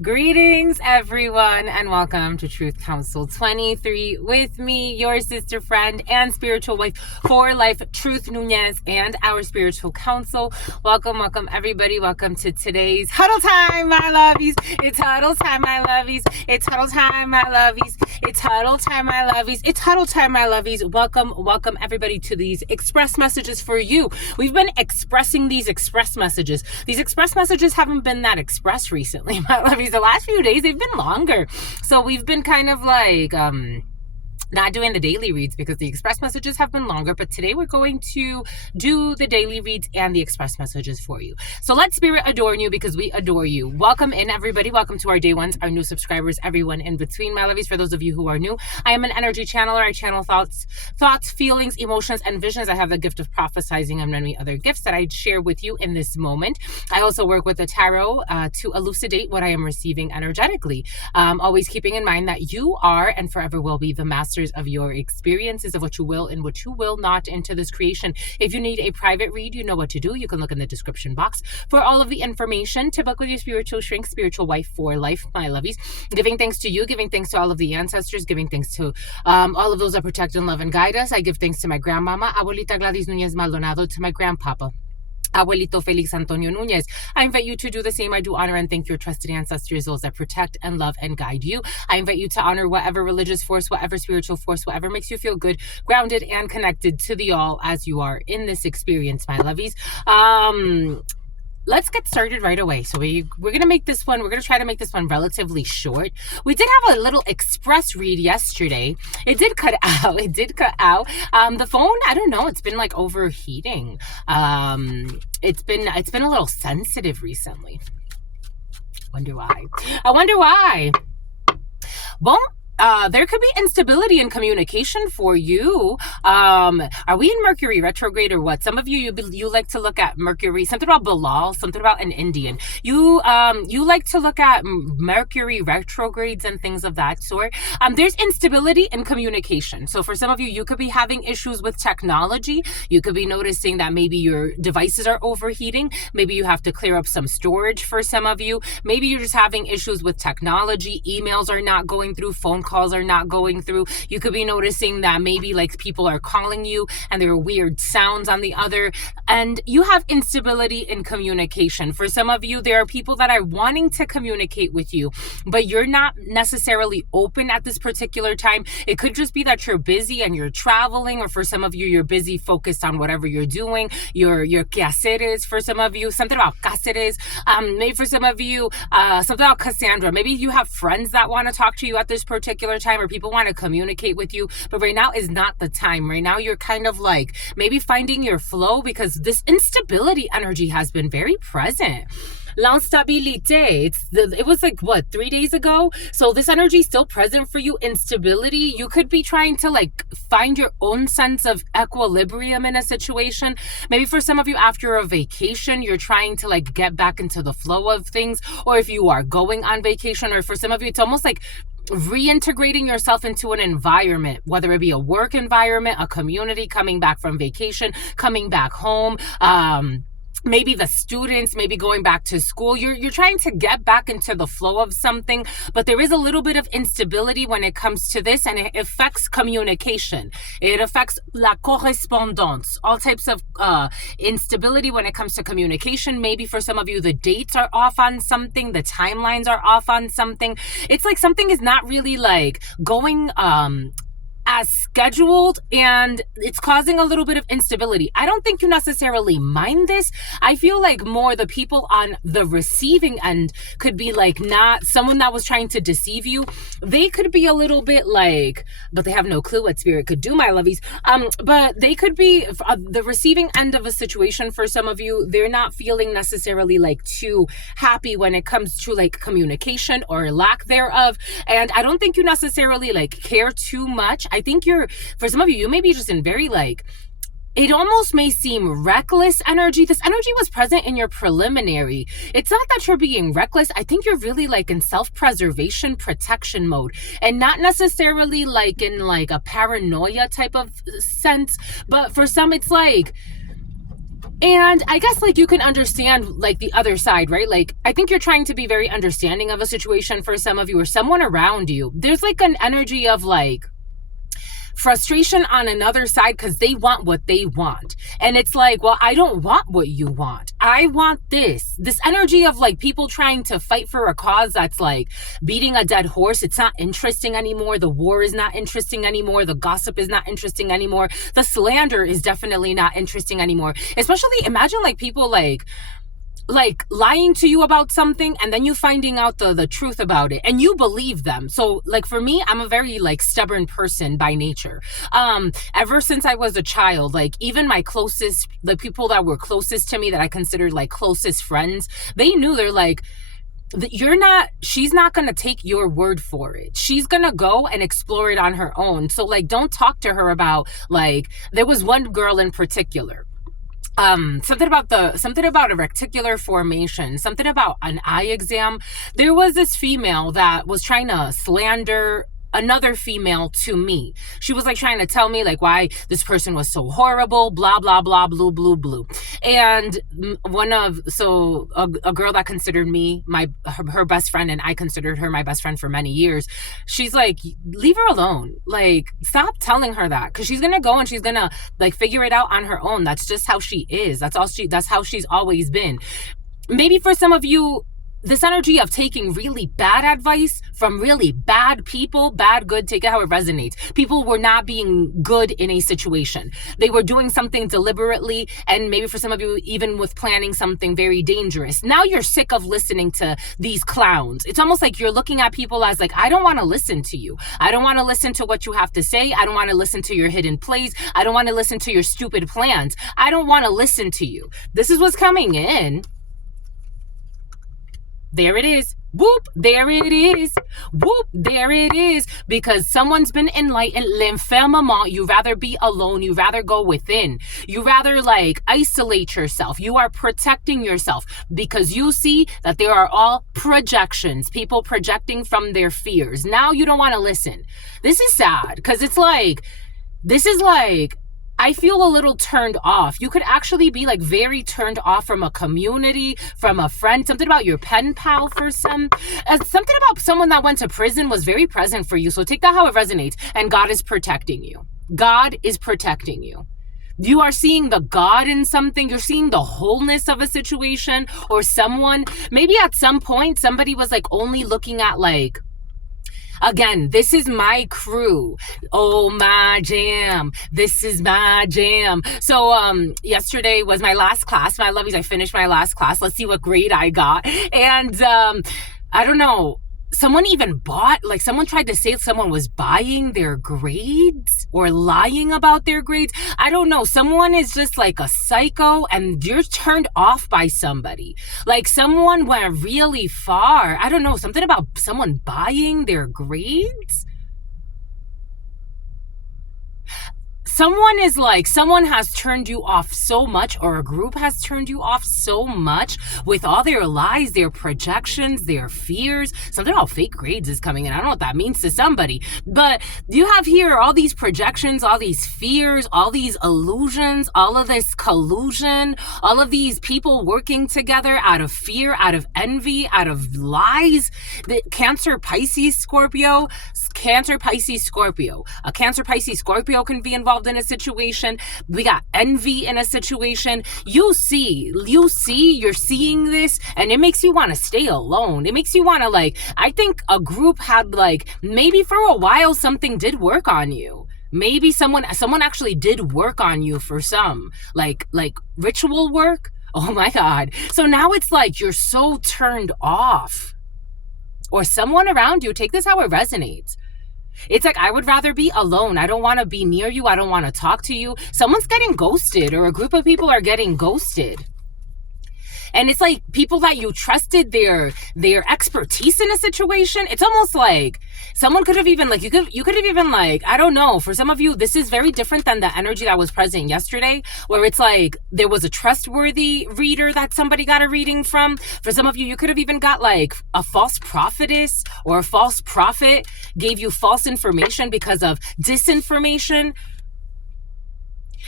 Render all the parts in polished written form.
Greetings, everyone, and welcome to Truth Council 23 with me, your sister friend and spiritual wife for life, Truth Nunez, and our spiritual council. Welcome, everybody. Welcome to today's Huddle Time, my lovies. It's Huddle Time, my lovies. It's Huddle Time, my lovies. It's Huddle Time, my lovies. It's Huddle Time, my lovies. Welcome, everybody, to these express messages for you. We've been expressing these express messages. These express messages haven't been that express recently, my lovies. The last few days, they've been longer. So we've been kind of like, not doing the daily reads because the express messages have been longer, but today we're going to do the daily reads and the express messages for you. So let Spirit adorn you because we adore you. Welcome in, everybody. Welcome to our day ones, our new subscribers, everyone in between, my lovies. For those of you who are new, I am an energy channeler. I channel thoughts, feelings, emotions, and visions. I have the gift of prophesizing and many other gifts that I share with you in this moment. I also work with the tarot to elucidate what I am receiving energetically. Always keeping in mind that you are and forever will be the masters of your experiences, of what you will and what you will not into this creation. If you need a private read, you know what to do. You can look in the description box for all of the information to book with your spiritual shrink, spiritual wife for life, my lovies. Giving thanks to you, giving thanks to all of the ancestors, giving thanks to all of those that protect and love and guide us. I give thanks to my grandmama, Abuelita Gladys Nunez Maldonado, to my grandpapa, Abuelito Felix Antonio Nunez. I invite you to do the same. I do honor and thank your trusted ancestors, those that protect and love and guide you. I invite you to honor whatever religious force, whatever spiritual force, whatever makes you feel good, grounded, and connected to the all as you are in this experience, my lovies. Let's get started right away. So we're going to try to make this one relatively short. We did have a little express read yesterday. It did cut out. The phone, I don't know, it's been like overheating. It's been a little sensitive recently. I wonder why. Well, there could be instability in communication for you. Are we in Mercury retrograde or what? Some of you like to look at Mercury, something about Bilal, something about an Indian. You like to look at Mercury retrogrades and things of that sort. There's instability in communication. So for some of you, you could be having issues with technology. You could be noticing that maybe your devices are overheating. Maybe you have to clear up some storage for some of you. Maybe you're just having issues with technology. Emails are not going through, phone calls are not going through. You could be noticing that maybe like people are calling you and there are weird sounds on the other, and you have instability in communication. For some of you, there are people that are wanting to communicate with you, but you're not necessarily open at this particular time. It could just be that you're busy and you're traveling, or for some of you, you're busy focused on whatever you're doing, your quehaceres. For some of you, something about cáceres. Maybe for some of you, something about Cassandra. Maybe you have friends that want to talk to you at this particular time, or people want to communicate with you, but right now is not the time. Right now you're kind of like maybe finding your flow because this instability energy has been very present. L'instabilité. It was like what, 3 days ago? So this energy is still present for you. Instability. You could be trying to like find your own sense of equilibrium in a situation. Maybe for some of you, after a vacation, you're trying to like get back into the flow of things, or if you are going on vacation, or for some of you, it's almost like reintegrating yourself into an environment, whether it be a work environment, a community, coming back from vacation, coming back home, maybe the students, maybe going back to school. You're trying to get back into the flow of something, but there is a little bit of instability when it comes to this, and it affects communication. It affects la correspondance, all types of instability when it comes to communication. Maybe for some of you, the dates are off on something, the timelines are off on something. It's like something is not really like going as scheduled, and it's causing a little bit of instability. I don't think you necessarily mind this. I feel like more the people on the receiving end could be like not someone that was trying to deceive you. They could be a little bit like, but they have no clue what spirit could do, my lovies. But they could be the receiving end of a situation. For some of you, they're not feeling necessarily like too happy when it comes to like communication or lack thereof. And I don't think you necessarily like care too much. I think for some of you, you may be just in very like, it almost may seem reckless energy. This energy was present in your preliminary. It's not that you're being reckless. I think you're really like in self-preservation, protection mode, and not necessarily like in like a paranoia type of sense. But for some, it's like And I guess like you can understand like the other side, right? Like I think you're trying to be very understanding of a situation for some of you or someone around you. There's like an energy of like frustration on another side because they want what they want. And it's like, well, I don't want what you want. I want this energy of like people trying to fight for a cause that's like beating a dead horse. It's not interesting anymore. The war is not interesting anymore. The gossip is not interesting anymore. The slander is definitely not interesting anymore. Especially imagine like people like lying to you about something and then you finding out the truth about it and you believe them. So like for me, I'm a very like stubborn person by nature. Ever since I was a child, like even my closest, the people that were closest to me that I considered like closest friends, they knew, they're like, she's not going to take your word for it. She's going to go and explore it on her own. So like, don't talk to her about like, there was one girl in particular, something about a reticular formation, something about an eye exam. There was this female that was trying to slander another female to me. She was like trying to tell me like why this person was so horrible, blah blah blah, blue. And a girl that considered me her best friend, and I considered her my best friend for many years, she's like, leave her alone, like stop telling her that, because she's gonna go and she's gonna like figure it out on her own. That's just how she is. That's how she's always been. Maybe for some of you, this energy of taking really bad advice from really bad people, bad, good, take it how it resonates. People were not being good in a situation. They were doing something deliberately, and maybe for some of you, even with planning something very dangerous. Now you're sick of listening to these clowns. It's almost like you're looking at people as like, I don't want to listen to you. I don't want to listen to what you have to say. I don't want to listen to your hidden plays. I don't want to listen to your stupid plans. I don't want to listen to you. This is what's coming in. There it is. Whoop, there it is. Whoop, there it is. Because someone's been enlightened. L'enfermement. You rather be alone. You rather go within. You rather like isolate yourself. You are protecting yourself because you see that there are all projections. People projecting from their fears. Now you don't want to listen. This is sad because it's like, this is like, I feel a little turned off. You could actually be like very turned off from a community, from a friend, something about your pen pal for some, something about someone that went to prison was very present for you. So take that how it resonates. And God is protecting you. God is protecting you. You are seeing the God in something. You're seeing the wholeness of a situation or someone. Maybe at some point, somebody was like only looking at like, again, this is my crew. Oh, my jam. This is my jam. So yesterday was my last class. My lovies, I finished my last class. Let's see what grade I got. And I don't know. Someone even someone tried to say someone was buying their grades or lying about their grades. I don't know. Someone is just like a psycho and you're turned off by somebody. Like someone went really far. I don't know. Something about someone buying their grades. Someone has turned you off so much, or a group has turned you off so much with all their lies, their projections, their fears. Something about fake grades is coming in. I don't know what that means to somebody, but you have here all these projections, all these fears, all these illusions, all of this collusion, all of these people working together out of fear, out of envy, out of lies. The Cancer, Pisces, Scorpio. A Cancer, Pisces, Scorpio can be involved in a situation. We got envy in a situation. You're seeing this, and it makes you want to stay alone. It makes you want to I think a group had maybe for a while something did work on you. Maybe someone actually did work on you for some like ritual work. Oh my God. So now it's you're so turned off. Or someone around you, take this how it resonates. It's I would rather be alone. I don't want to be near you. I don't want to talk to you. Someone's getting ghosted, or a group of people are getting ghosted. And it's people that you trusted their expertise in a situation. It's almost like someone could have even you could have even I don't know. For some of you, this is very different than the energy that was present yesterday, where it's there was a trustworthy reader that somebody got a reading from. For some of you, you could have even got a false prophetess or a false prophet gave you false information because of disinformation,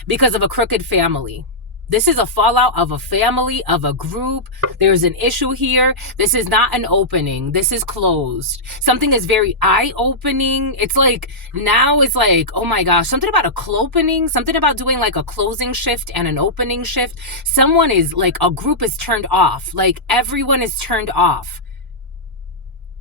because of a crooked family. This is a fallout of a family, of a group. There's an issue here. This is not an opening. This is closed. Something is very eye-opening. It's like, now it's like, oh my gosh, something about a clopening, something about doing like a closing shift and an opening shift. Someone is like, a group is turned off. Like everyone is turned off.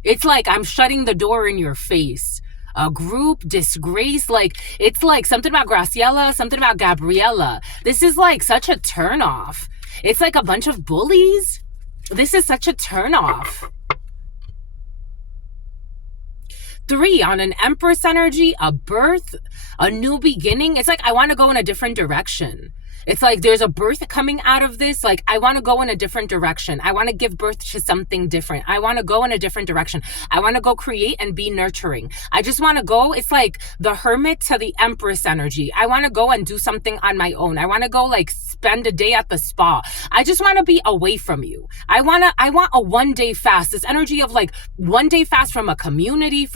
It's like I'm shutting the door in your face. A group, disgrace, like it's like something about Graciela, something about Gabriela. This is like such a turnoff. It's like a bunch of bullies. This is such a turnoff. 3 on an Empress energy, a birth, a new beginning. It's like I want to go in a different direction. It's like there's a birth coming out of this. Like I want to go in a different direction. I want to give birth to something different. I want to go in a different direction. I want to go create and be nurturing. I just want to go. It's like the Hermit to the Empress energy. I want to go and do something on my own. I want to go like spend a day at the spa. I just want to be away from you. I want a 1-day fast. This energy of like 1-day fast from a community,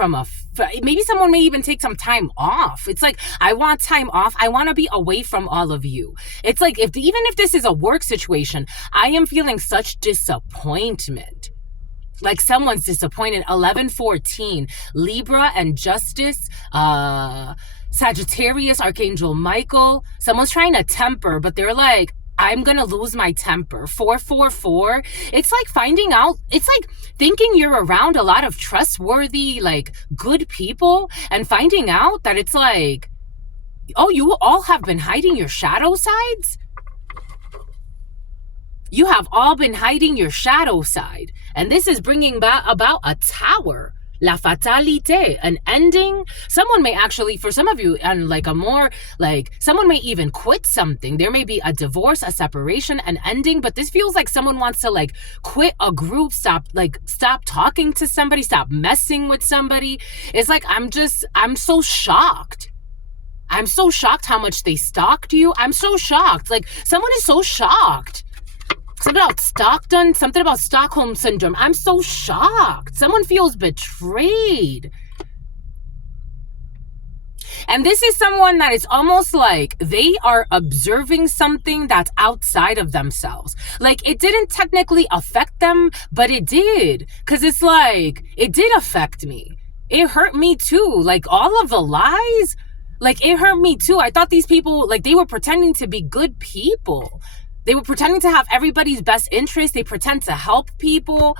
maybe someone may even take some time off. It's like, I want time off. I want to be away from all of you. It's like, even if this is a work situation, I am feeling such disappointment. Like someone's disappointed. 11-14, Libra and Justice, Sagittarius, Archangel Michael. Someone's trying to temper, but they're like, I'm going to lose my temper. 4-4-4. It's like finding out, it's like thinking you're around a lot of trustworthy, like good people and finding out that it's like, oh, you all have been hiding your shadow sides? You have all been hiding your shadow side. And this is bringing about a tower. La fatalité, an ending. Someone may actually, for some of you, and like a more, like, someone may even quit something. There may be a divorce, a separation, an ending, but this feels like someone wants to like quit a group, stop talking to somebody, stop messing with somebody. It's like, I'm so shocked. I'm so shocked how much they stalked you. I'm so shocked. Like, someone is so shocked. Something about something about Stockholm Syndrome. I'm so shocked. Someone feels betrayed. And this is someone that is almost like they are observing something that's outside of themselves. Like, it didn't technically affect them, but it did. Because it's like, it did affect me. It hurt me too. Like, all of the lies, like, it hurt me too. I thought these people, like, they were pretending to be good people. They were pretending to have everybody's best interest. They pretend to help people.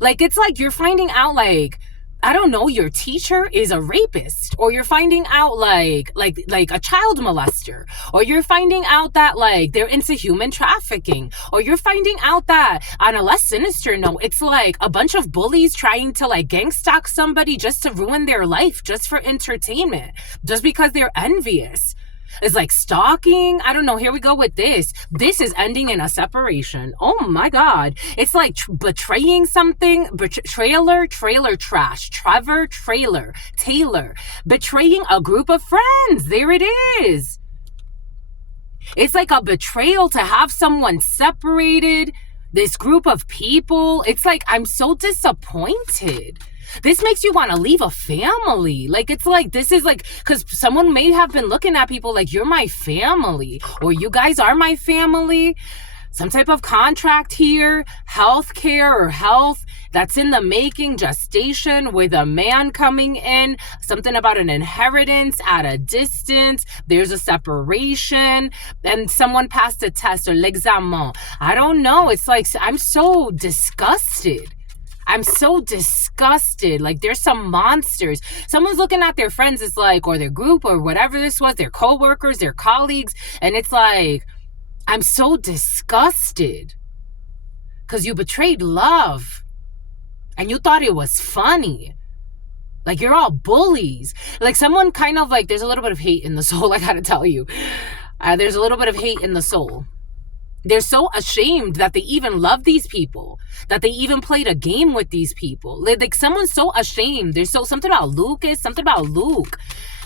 Like, it's like you're finding out, like, I don't know, your teacher is a rapist, or you're finding out like a child molester, or you're finding out that like they're into human trafficking, or you're finding out that on a less sinister note, it's like a bunch of bullies trying to like gang stalk somebody just to ruin their life, just for entertainment, just because they're envious. It's like stalking. I don't know. Here we go with this. This is ending in a separation. Oh my God. It's like betraying something. Trailer trash. Trevor, trailer. Taylor. Betraying a group of friends. There it is. It's like a betrayal to have someone separated. This group of people. It's like, I'm so disappointed. This makes you want to leave a family. Like, it's like, this is like, because someone may have been looking at people like, you're my family, or you guys are my family. Some type of contract here, healthcare or health that's in the making, gestation with a man coming in, something about an inheritance at a distance. There's a separation, and someone passed a test or l'examen. I don't know. It's like, I'm so disgusted. I'm so disgusted. Like, there's some monsters. Someone's looking at their friends, it's like, or their group or whatever this was, their coworkers, their colleagues. And it's like, I'm so disgusted because you betrayed love and you thought it was funny. Like, you're all bullies. Like, someone kind of like, there's a little bit of hate in the soul. I got to tell you, there's a little bit of hate in the soul. They're so ashamed that they even love these people, that they even played a game with these people. Like, someone's so ashamed. There's something about Lucas, something about Luke.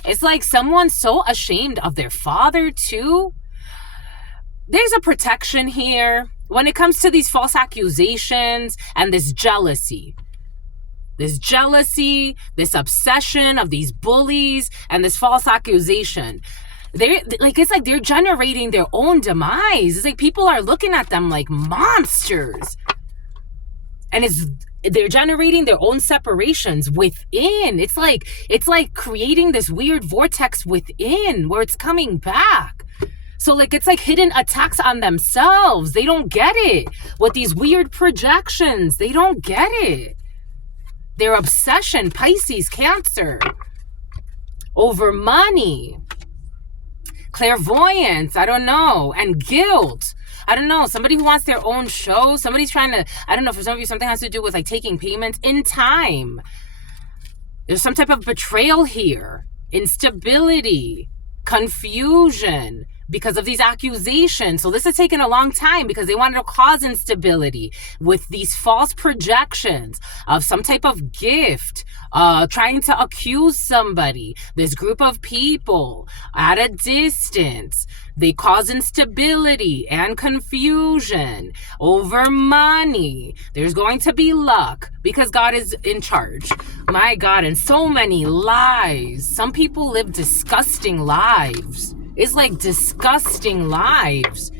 It's like someone's so ashamed of their father too. There's a protection here when it comes to these false accusations and this jealousy. This jealousy, this obsession of these bullies and this false accusation. They're like, it's like they're generating their own demise. It's like people are looking at them like monsters. And they're generating their own separations within. It's like creating this weird vortex within where it's coming back. So like it's like hidden attacks on themselves. They don't get it. With these weird projections, they don't get it. Their obsession, Pisces, Cancer, over money, clairvoyance, I don't know, and guilt. I don't know, somebody who wants their own show, somebody's trying to, I don't know, for some of you, something has to do with like taking payments in time. There's some type of betrayal here, instability, confusion because of these accusations. So this has taken a long time because they wanted to cause instability with these false projections of some type of gift, trying to accuse somebody. This group of people at a distance, they cause instability and confusion over money. There's going to be luck because God is in charge. My God, and so many lies. Some people live disgusting lives. It's like disgusting lives.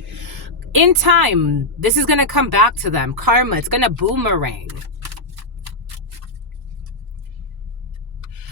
In time, this is going to come back to them. Karma, it's going to boomerang.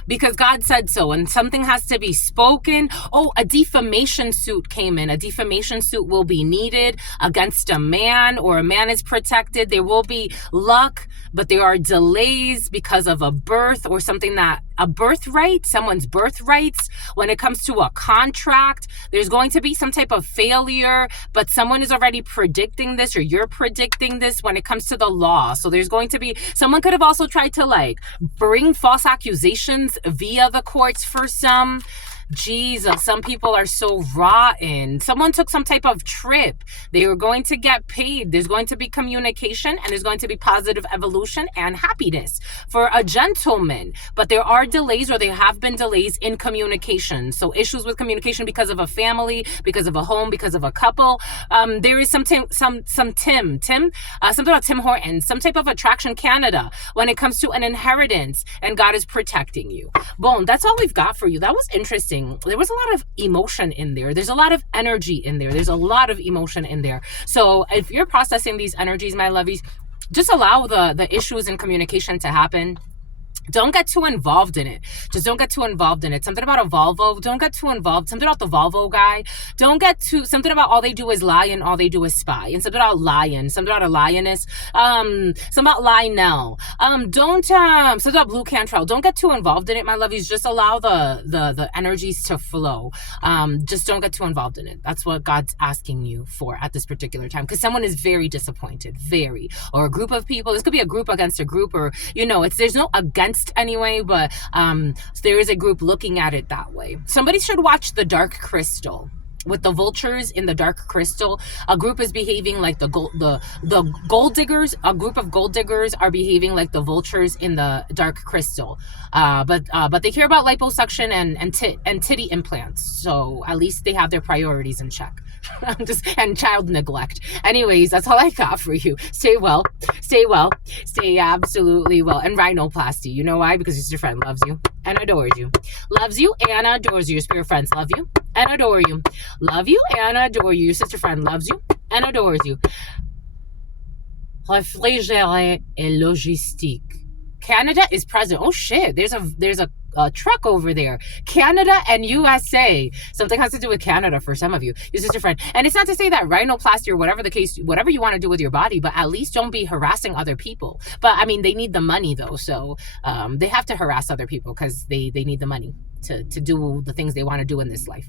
Because God said so, and something has to be spoken. Oh, a defamation suit came in. A defamation suit will be needed against a man, or a man is protected. There will be luck, but there are delays because of a birth or something that, a birthright, someone's birthrights. When it comes to a contract, there's going to be some type of failure, but someone is already predicting this, or you're predicting this when it comes to the law. So there's going to be, someone could have also tried to like bring false accusations via the courts for some. Jesus, some people are so rotten. Someone took some type of trip. They were going to get paid. There's going to be communication, and there's going to be positive evolution and happiness for a gentleman. But there are delays, or there have been delays in communication. So issues with communication because of a family, because of a home, because of a couple. There is something about Tim Hortons, some type of attraction Canada when it comes to an inheritance, and God is protecting you. Boom, that's all we've got for you. That was interesting. There was a lot of emotion in there. There's a lot of energy in there. There's a lot of emotion in there. So if you're processing these energies, my lovies, just allow the issues in communication to happen. Don't get too involved in it. Just don't get too involved in it. Something about a Volvo. Don't get too involved. Something about the Volvo guy. Don't get too, something about all they do is lie and all they do is spy. And something about lion. Something about a lioness. Something about Lionel. Something about Blue Cantrell. Don't get too involved in it, my lovies. Just allow the energies to flow. Just don't get too involved in it. That's what God's asking you for at this particular time. Because someone is very disappointed. Very. Or a group of people. This could be a group against a group, or, you know, there's no against anyway, but there is a group looking at it that way. Somebody should watch The Dark Crystal. With the vultures in the Dark Crystal, a group is behaving like the gold diggers. A group of gold diggers are behaving like the vultures in the Dark Crystal. But they care about liposuction and titty implants. So at least they have their priorities in check. And child neglect. Anyways, that's all I got for you. Stay well, stay absolutely well. And rhinoplasty. You know why? Because your sister friend loves you and adores you. Loves you and adores you. Your spirit friends love you and adore you. Love you and adore you. Your sister friend loves you and adores you. Réfrigéré et logistique. Canada is present. Oh shit, there's a truck over there. Canada and USA. Something has to do with Canada for some of you. Your sister friend. And it's not to say that rhinoplasty or whatever the case, whatever you want to do with your body, but at least don't be harassing other people. But I mean, they need the money though. So they have to harass other people because they need the money to do the things they want to do in this life.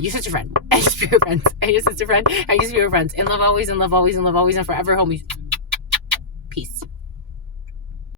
Your sister friend and your spirit friends and your sister friend and your spirit friends. In love always, in love always, in love always, and forever, homies. Peace.